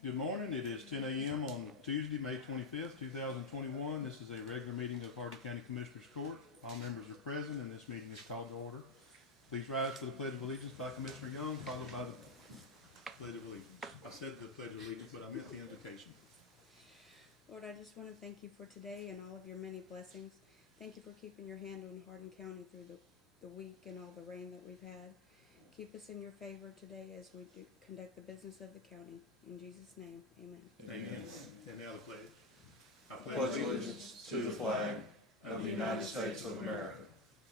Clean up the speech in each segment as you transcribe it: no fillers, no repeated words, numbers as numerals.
Good morning. It is 10 a.m. on Tuesday, May 25th, 2021. This is a regular meeting of Hardin County Commissioners Court. All members are present and this meeting is called to order. Please rise for the Pledge of Allegiance by Commissioner Young, followed by the Pledge of Allegiance. I said the Pledge of Allegiance, but I meant the invocation. Lord, I just want to thank you for today and all of your many blessings. Thank you for keeping your hand on Hardin County through the week and all the rain that we've had. Keep us in your favor today as we do conduct the business of the county. In Jesus' name, amen. Amen. And now the pledge. I Pledge allegiance to the flag of the United States of America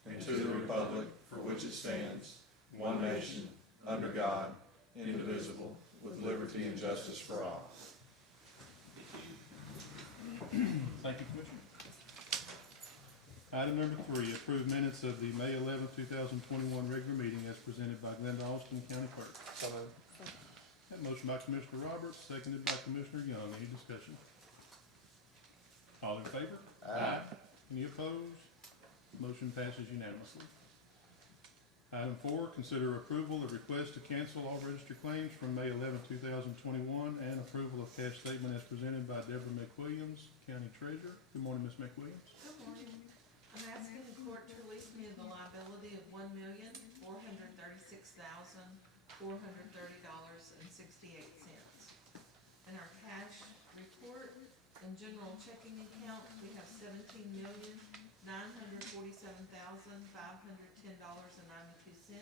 and to the republic for which it stands, one nation, under God, indivisible, with liberty and justice for all. Thank you, Commissioner. Item number 3, approve minutes of the May 11th, 2021 regular meeting as presented by Glenda Austin, County Clerk. So moved. That motion by Commissioner Roberts, seconded by Commissioner Young. Any discussion? All in favor? Aye. Any opposed? Motion passes unanimously. Item 4, consider approval of request to cancel all registered claims from May 11th, 2021 and approval of cash statement as presented by Deborah McWilliams, County Treasurer. Good morning, Ms. McWilliams. Good morning. I'm asking the court to release me of the liability of $1,436,430.68. In our cash report and general checking account, we have $17,947,510.92.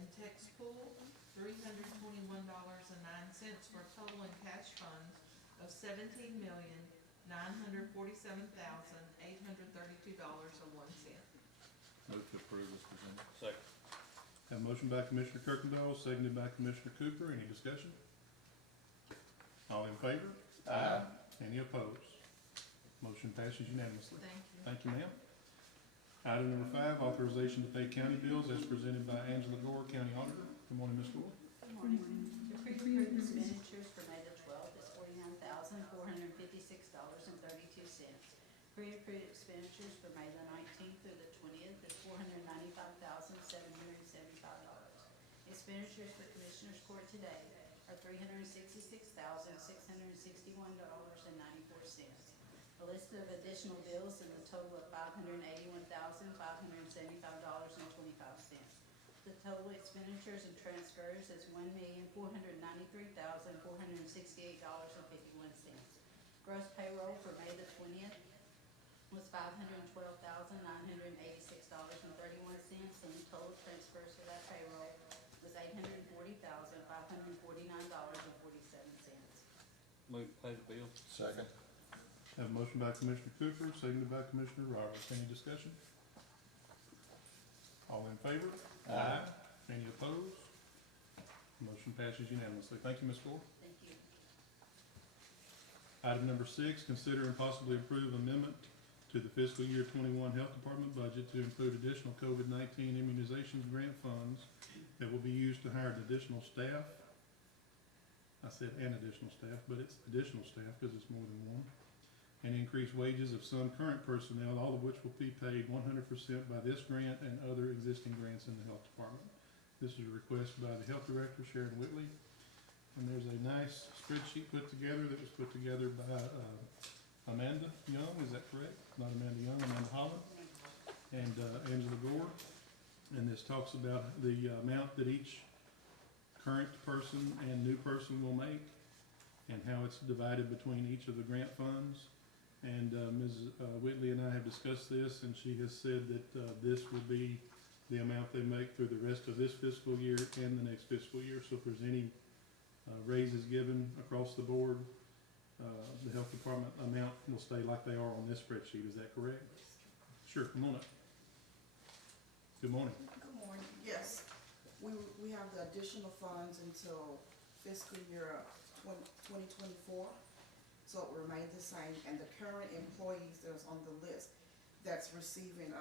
In text pool, $321.09 for a total in cash funds of $17,947,832.01. Move to approve as presented. Second. Have a motion by Commissioner Kirkendall, seconded by Commissioner Cooper. Any discussion? All in favor? Aye. Any opposed? Motion passes unanimously. Thank you. Thank you, ma'am. Item number 5, authorization to pay county bills as presented by Angela Gore, County Auditor. Good morning, Ms. Gore. Good morning. The pre-approved expenditures for May the 12th is $49,456.32. Pre-approved expenditures for May the 19th through the 20th is $495,775. Expenditures for Commissioners Court today are $366,661.94. A list of additional bills in the total of $581,575.25. The total expenditures and transfers is $1,493,468.51. Gross payroll for May the 20th was $512,986.31, and the total transfers for that payroll was $840,549.47. Move to pay the bill. Second. Have a motion by Commissioner Cooper, seconded by Commissioner Roberts. Any discussion? All in favor? Aye. Any opposed? Motion passes unanimously. Thank you, Ms. Gore. Thank you. Item number 6, consider and possibly approve amendment to the fiscal year 21 Health Department budget to include additional COVID-19 immunizations grant funds that will be used to hire additional staff. I said an additional staff, but it's additional staff because it's more than one. And increase wages of some current personnel, all of which will be paid 100% by this grant and other existing grants in the Health Department. This is a request by the Health Director, Sharon Whitley. And there's a nice spreadsheet put together that was put together by Amanda Young, is that correct? Not Amanda Young, Amanda Holland, and Angela Gore. And this talks about the amount that each current person and new person will make and how it's divided between each of the grant funds. And Ms. Whitley and I have discussed this, and she has said that this will be the amount they make through the rest of this fiscal year and the next fiscal year. So if there's any raises given across the board, the Health Department amount will stay like they are on this spreadsheet. Is that correct? Sure, come on up. Good morning. Good morning. Yes, we have the additional funds until fiscal year 2024. So it will remain the same, and the current employees that's on the list that's receiving,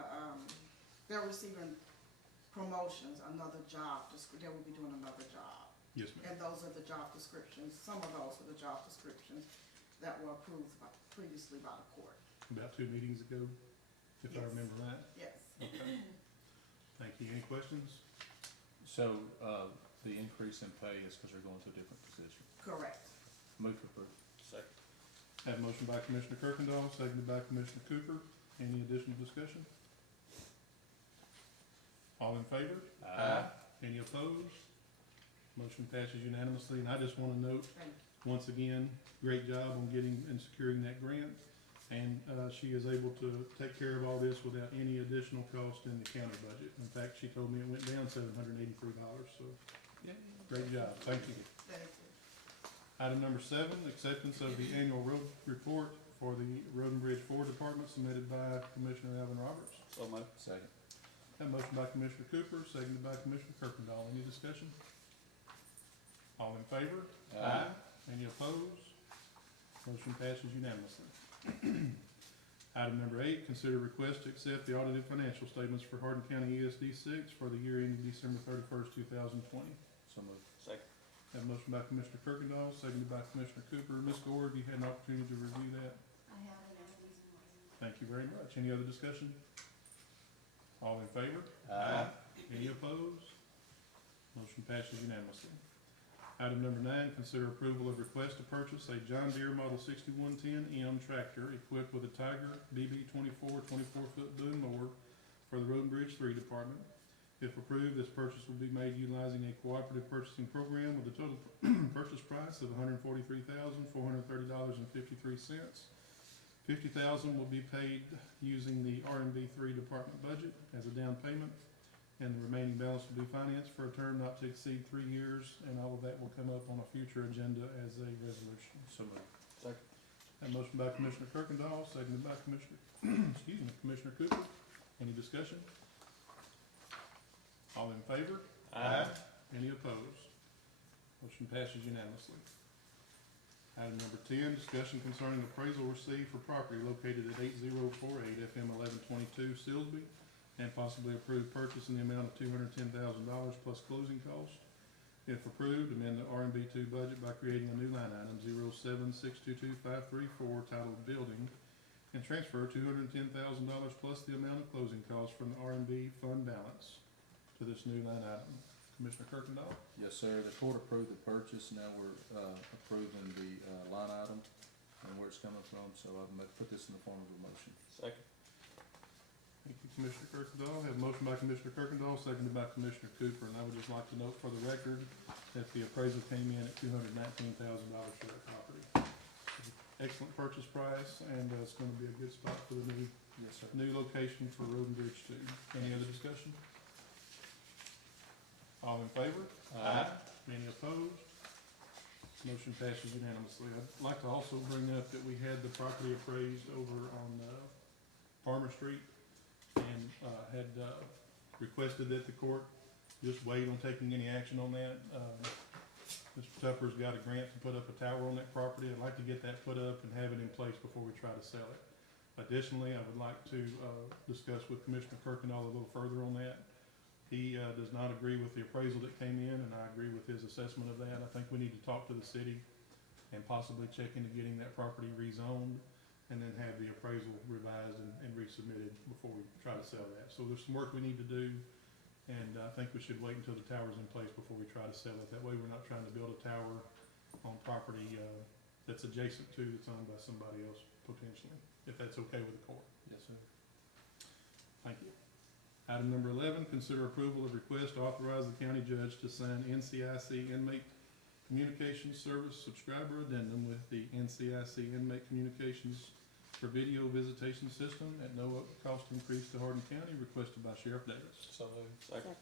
they're receiving promotions, another job, they will be doing another job. Yes, ma'am. And those are the job descriptions, some of those are the job descriptions that were approved previously by the court. About 2 meetings ago, if I Yes. remember right. Yes. Okay. Thank you. Any questions? So, the increase in pay is because they're going to a different position. Correct. Move to approve. Second. Have a motion by Commissioner Kirkendall, seconded by Commissioner Cooper. Any additional discussion? All in favor? Aye. Any opposed? Motion passes unanimously, and I just wanna note, Thank once again, great job on getting and securing that grant. And, she is able to take care of all this without any additional cost in the county budget. In fact, she told me it went down $783, so, great job, thank you. Thank you. Item number 7, acceptance of the annual road report for the Road and Bridge 4 Department submitted by Commissioner Alvin Roberts. So moved. Second. Have a motion by Commissioner Cooper, seconded by Commissioner Kirkendall. Any discussion? All in favor? Aye. Any opposed? Motion passes unanimously. Item number 8, consider request to accept the audited financial statements for Hardin County ESD 6 for the year ending December 31st, 2020. So moved. Second. Have a motion by Commissioner Kirkendall, seconded by Commissioner Cooper. Ms. Gore, have you had an opportunity to review that? I have it, Thank you very much. Any other discussion? All in favor? Aye. Any opposed? Motion passes unanimously. Item number 9, consider approval of request to purchase a John Deere Model 6110M tractor equipped with a Tiger BB 24 24-foot boom mower for the Road and Bridge 3 Department. If approved, this purchase will be made utilizing a cooperative purchasing program with a total purchase price of $143,430.53. $50,000 will be paid using the R&B 3 Department budget as a down payment, and the remaining balance will be financed for a term not to exceed 3 years, and all of that will come up on a future agenda as a resolution. So moved. Second. A motion by Commissioner Kirkendall, seconded by Commissioner, Commissioner Cooper. Any discussion? All in favor? Aye. Any opposed? Motion passes unanimously. Item number 10, discussion concerning appraisal received for property located at 8048 FM 1122 Silsby, and possibly approved purchase in the amount of $210,000 plus closing costs. If approved, amend the R&B 2 budget by creating a new line item 07622-534 titled Building, and transfer $210,000 plus the amount of closing costs from the R&B fund balance to this new line item. Commissioner Kirkendall? Yes, sir. The court approved the purchase. Now we're approving the line item and where it's coming from. So I've put this in the form of a motion. Second. Thank you, Commissioner Kirkendall. Have a motion by Commissioner Kirkendall, seconded by Commissioner Cooper, and I would just like to note for the record that the appraisal came in at $219,000 for that property. Excellent purchase price, and it's gonna be a good spot for the Yes, sir. new location for Road and Bridge 2. Any other discussion? All in favor? Aye. Any opposed? Motion passes unanimously. I'd like to also bring up that we had the property appraised over on Farmer Street, and had requested that the court just wait on taking any action on that. Mr. Tupper's got a grant to put up a tower on that property. I'd like to get that put up and have it in place before we try to sell it. Additionally, I would like to discuss with Commissioner Kirkendall a little further on that. He does not agree with the appraisal that came in, and I agree with his assessment of that. I think we need to talk to the city and possibly check into getting that property rezoned, and then have the appraisal revised and resubmitted before we try to sell that. So there's some work we need to do, and I think we should wait until the tower's in place before we try to sell it. That way we're not trying to build a tower on property that's adjacent to, that's owned by somebody else potentially, if that's okay with the court. Yes, sir. Thank you. Item number 11, consider approval of request to authorize the county judge to sign NCIC Inmate Communications Service Subscriber Addendum with the NCIC Inmate Communications for Video Visitation System at no cost increase to Hardin County, requested by Sheriff Davis. So moved. Second.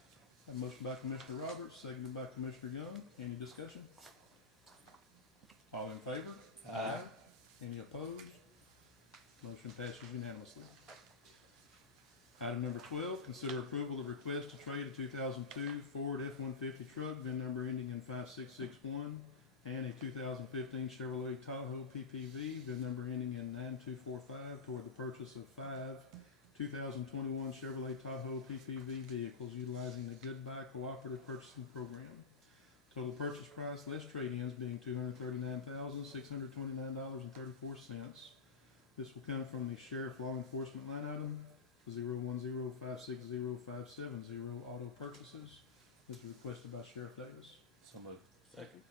A motion by Commissioner Roberts, seconded by Commissioner Young. Any discussion? All in favor? Aye. Any opposed? Motion passes unanimously. Item number 12, consider approval of request to trade a 2002 Ford F-150 truck, VIN number ending in 5661, and a 2015 Chevrolet Tahoe PPV, VIN number ending in 9245, toward the purchase of 5 2021 Chevrolet Tahoe PPV vehicles utilizing the Goodbye Cooperative Purchasing Program. Total purchase price less trade-ins being $239,629.34. This will come from the Sheriff Law Enforcement line item 010560570 auto purchases. This is requested by Sheriff Davis. So moved. Second.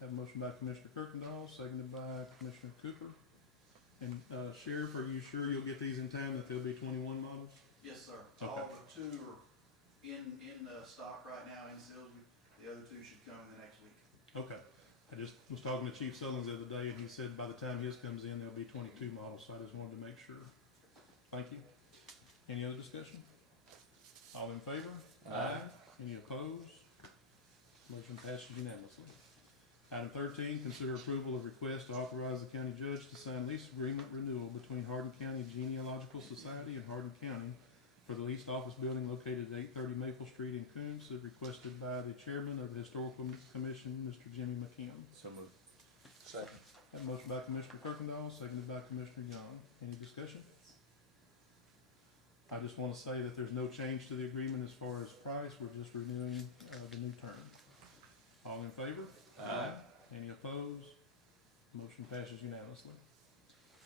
Have a motion by Commissioner Kirkendall, seconded by Commissioner Cooper. And, Sheriff, are you sure you'll get these in time that there'll be 21 models? Yes, sir. Okay. All but two are in stock right now in Sylvia. The other two should come in the next week. Okay. I just was talking to Chief Sullins the other day, and he said by the time his comes in, there'll be 22 models, so I just wanted to make sure. Thank you. Any other discussion? All in favor? Aye. Any opposed? Motion passes unanimously. Item 13, consider approval of request to authorize the county judge to sign lease agreement renewal between Hardin County Genealogical Society and Hardin County for the leased office building located at 830 Maple Street in Coons, as requested by the chairman of the Historical Commission, Mr. Jimmy McKim. So moved. Second. Have a motion by Commissioner Kirkendall, seconded by Commissioner Young. Any discussion? I just want to say that there's no change to the agreement as far as price. We're just renewing the new term. All in favor? Aye. Any opposed? Motion passes unanimously.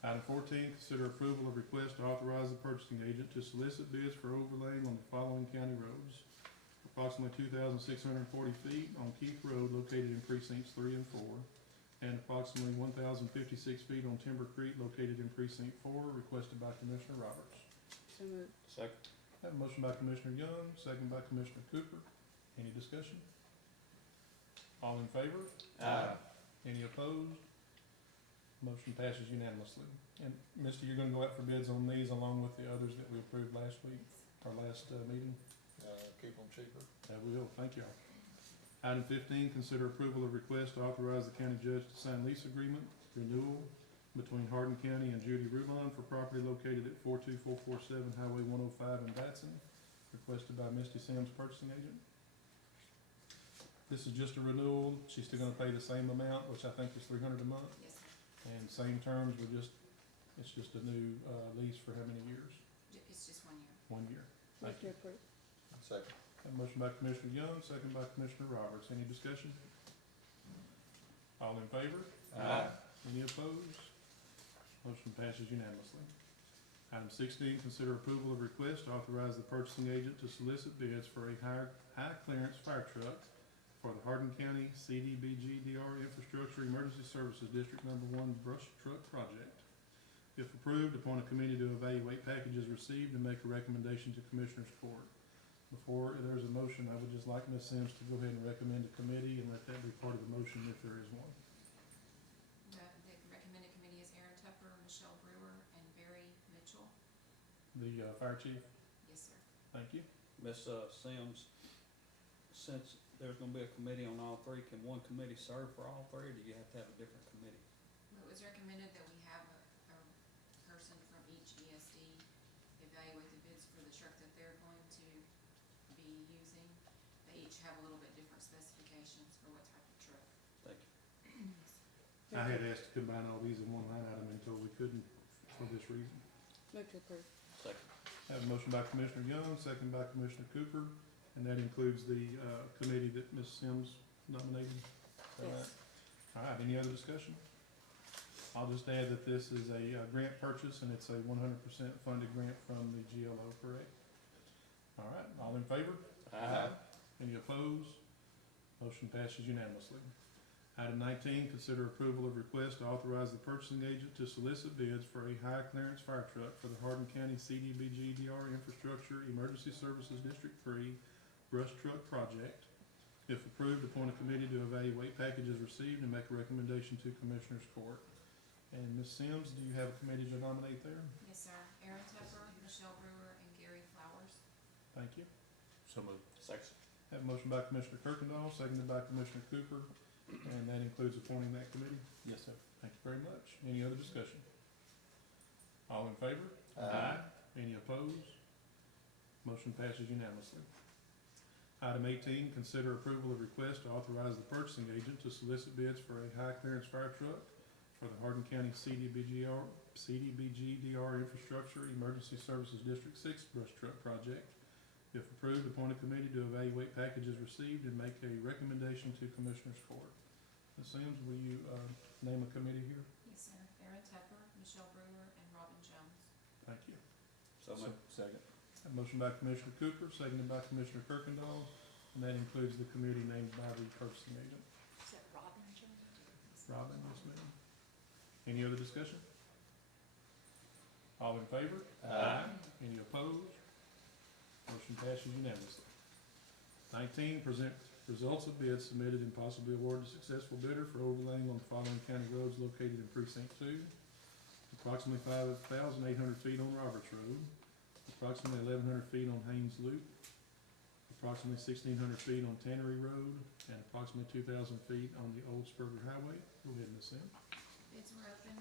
Item 14, consider approval of request to authorize the purchasing agent to solicit bids for overlaying on the following county roads. Approximately 2,640 feet on Keith Road located in precincts 3 and 4, and approximately 1,056 feet on Timber Creek located in precinct 4, requested by Commissioner Roberts. So moved. Second. Have a motion by Commissioner Young, second by Commissioner Cooper. Any discussion? All in favor? Aye. Any opposed? Motion passes unanimously. And Misty, you're gonna go out for bids on these along with the others that we approved last week, our last meeting? Keep them cheaper. We will, thank y'all. Item 15, consider approval of request to authorize the county judge to sign lease agreement renewal between Hardin County and Judy Rulon for property located at 42447 Highway 105 in Batson, requested by Misty Sims, purchasing agent. This is just a renewal. She's still gonna pay the same amount, which I think is $300 a month, Yes, sir. and same terms, it's just a new, lease for how many years? It's just 1 year. 1 year. Move Thank to you. approve. Second. Have a motion by Commissioner Young, second by Commissioner Roberts. Any discussion? All in favor? Aye. Any opposed? Motion passes unanimously. Item 16, consider approval of request to authorize the purchasing agent to solicit bids for a high clearance fire truck for the Hardin County Cdbg Infrastructure Emergency Services District Number 1 brush truck project. If approved, appoint a committee to evaluate packages received and make a recommendation to Commissioners Court. Before there's a motion, I would just like Ms. Sims to go ahead and recommend a committee and let that be part of the motion if there is one. The recommended committee is Aaron Tupper, Michelle Brewer, and Barry Mitchell. The fire chief, Yes, sir. thank you. Ms. Sims, since there's gonna be a committee on all three, can one committee serve for all three, or do you have to have a different committee? Well, it was recommended that we have a person from each ESD evaluate the bids for the truck that they're going to be using. They each have a little bit different specifications for what type of truck. Thank you. I had asked to combine all these in one line item and told we couldn't for this reason. Move to approve. Second. Have a motion by Commissioner Young, second by Commissioner Cooper, and that includes the committee that Ms. Sims nominated. Is that right? Yes. All right, any other discussion? I'll just add that this is a grant purchase, and it's a 100% funded grant from the GLO, correct? All right, all in favor? Aye. Any opposed? Motion passes unanimously. Item 19, consider approval of request to authorize the purchasing agent to solicit bids for a high clearance fire truck for the Hardin County Cdbg Infrastructure Emergency Services District 3 brush truck project. If approved, appoint a committee to evaluate packages received and make a recommendation to Commissioners Court. And Ms. Sims, do you have a committee to nominate there? Yes, sir. Aaron Tupper, Michelle Brewer, and Gary Flowers. Thank you. So moved. Second. Have a motion by Commissioner Kirkendall, seconded by Commissioner Cooper, and that includes appointing that committee? Yes, sir. Thank you very much. Any other discussion? All in favor? Aye. Any opposed? Motion passes unanimously. Item 18, consider approval of request to authorize the purchasing agent to solicit bids for a high clearance fire truck for the Hardin County Cdbgr Infrastructure Emergency Services District 6 brush truck project. If approved, appoint a committee to evaluate packages received and make a recommendation to Commissioners Court. Ms. Sims, will you name a committee here? Yes, sir. Aaron Tupper, Michelle Brewer, and Robin Jones. Thank you. So moved. Second. A motion by Commissioner Cooper, seconded by Commissioner Kirkendall, and that includes the committee named by the purchasing agent. Is that Robin Jones? Robin, yes ma'am. Any other discussion? All in favor? Aye. Any opposed? Motion passes unanimously. 19, present results of bids submitted and possibly awarded a successful bidder for overlaying on the following county roads located in precinct 2. Approximately 5,800 feet on Roberts Road, approximately 1,100 feet on Haynes Loop, approximately 1,600 feet on Tannery Road, and approximately 2,000 feet on the Old Spurger Highway. Go ahead, Ms. Sim. Bids were open,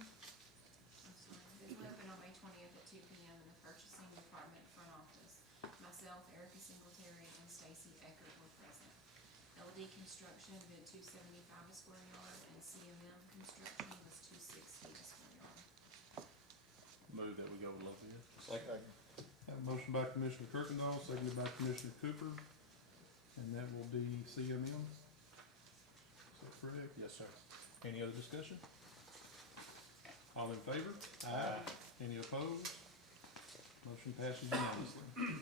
bids were open on May 20th at 2 p.m. in the purchasing department front office. Myself, Erica Singletary, and Stacy Eckert were present. LD Construction bid $275 a square yard, and CMM Construction was $260 a square yard. Move that we go with low bid. Second. Have a motion by Commissioner Kirkendall, seconded by Commissioner Cooper, and that will be CMM. Is that correct? Yes, sir. Any other discussion? All in favor? Aye. Any opposed? Motion passes unanimously.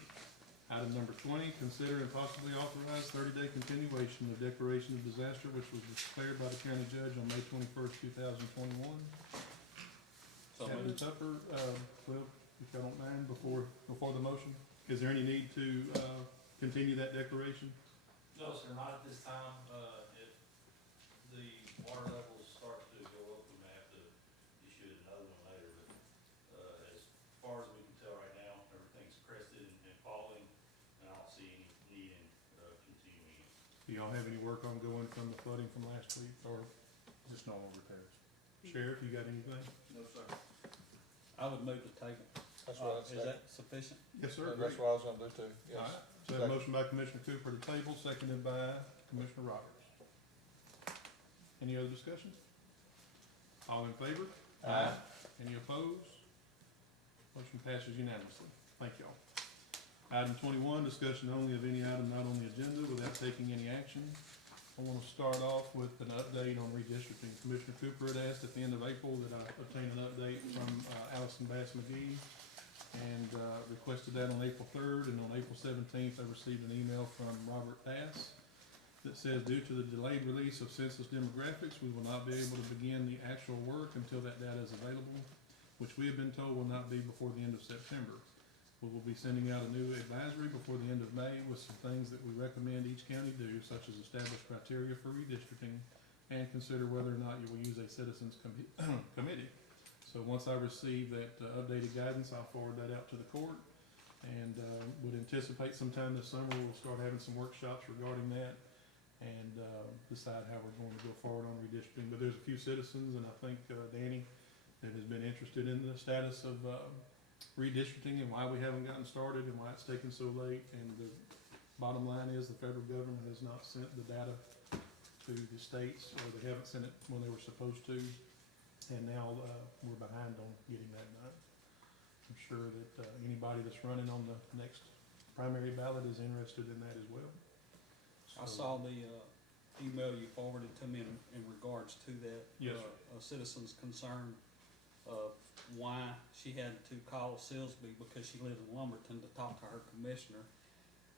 Item number 20, consider and possibly authorize 30-day continuation of declaration of disaster which was declared by the county judge on May 21st, 2021. Captain Tupper, well, if y'all don't mind, before the motion, is there any need to, continue that declaration? No, sir, not at this time. If the water levels start to go up, we may have to issue another one later, but, as far as we can tell right now, everything's crested and falling, and I don't see any need in, continuing it. Do y'all have any work ongoing from the flooding from last week, or Just normal repairs. Sheriff, you got anything? No, sir. I would move to table. That's what I'd Is say. that sufficient? Yes, sir. That's what I was gonna do too, yes. Alright, so I have a motion by Commissioner Cooper to table, seconded by Commissioner Roberts. Any other discussion? All in favor? Aye. Any opposed? Motion passes unanimously. Thank y'all. Item 21, discussion only of any item not on the agenda without taking any action. I want to start off with an update on redistricting. Commissioner Cooper had asked at the end of April that I obtain an update from Allison Bass McGee, and requested that on April 3rd, and on April 17th I received an email from Robert Bass that says, due to the delayed release of census demographics, we will not be able to begin the actual work until that data is available, which we have been told will not be before the end of September. We will be sending out a new advisory before the end of May with some things that we recommend each county do, such as establish criteria for redistricting and consider whether or not you will use a citizens committee. So once I receive that updated guidance, I'll forward that out to the court, and would anticipate sometime this summer we'll start having some workshops regarding that and decide how we're going to go forward on redistricting. But there's a few citizens, and I think Danny, that has been interested in the status of redistricting and why we haven't gotten started and why it's taken so late. And the bottom line is the federal government has not sent the data to the states, or they haven't sent it when they were supposed to. And now we're behind on getting that done. I'm sure that anybody that's running on the next primary ballot is interested in that as well. I saw the email you forwarded to me in regards to that. Yes, sir. A citizen's concern of why she had to call Silsby because she lives in Lumberton to talk to her commissioner,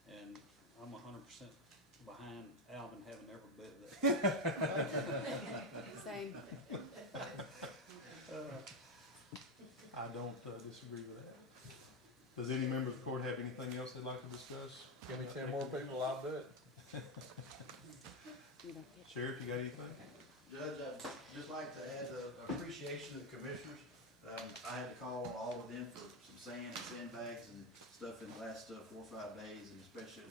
and I'm 100% behind Alvin having every bit of that. Same. I don't disagree with that. Does any member of the court have anything else they'd like to discuss? Give me 10 more people, I'll do it. You know. Sheriff, you got anything? Judge, I'd just like to add appreciation to the commissioners. I had to call all of them for some sand and sandbags and stuff in the last 4 or 5 days, and especially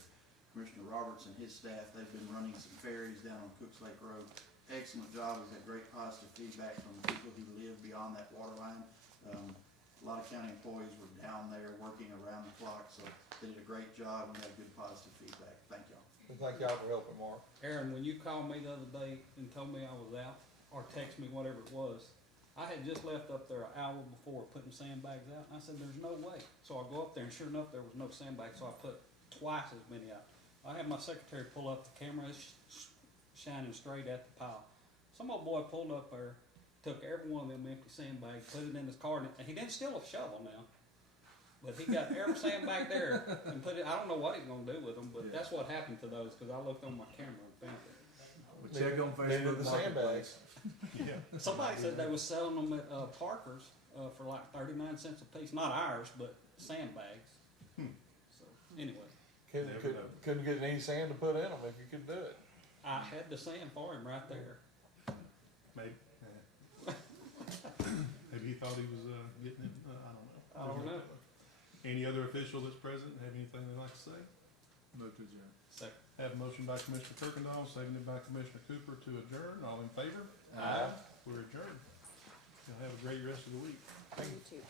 Commissioner Roberts and his staff. They've been running some ferries down on Cooks Lake Road. Excellent job. We've had great positive feedback from the people who live beyond that water line. A lot of county employees were down there working around the clock, so they did a great job and had good positive feedback. Thank y'all. Thank y'all for helping, Mark. Aaron, when you called me the other day and told me I was out, or text me, whatever it was, I had just left up there an hour before putting sandbags out, and I said, there's no way. So I go up there, and sure enough, there was no sandbags, so I put twice as many out. I had my secretary pull up the camera, it's shining straight at the pile. Some old boy pulled up there, took every one of them empty sandbags, put it in his car, and he didn't steal a shovel now. But he got every sandbag there and put it, I don't know what he's gonna do with them, but that's what happened to those, cause I looked on my camera and found it. We'll check on Needed Facebook the Marketplace. sandbags. Yeah. Somebody said they was selling them at, Parker's, for like 39 cents a piece, not ours, but sandbags. So, anyway, Never know. Couldn't get any sand to put in them if you could do it. I had the sand for him right there. Maybe. Maybe he thought he was, getting it, I don't know. I don't know. Any other official that's present have anything they'd like to say? Move to adjourn. Second. Have a motion by Commissioner Kirkendall, seconded by Commissioner Cooper to adjourn. All in favor? Aye. We're adjourned. You'll have a great rest of the week. You too.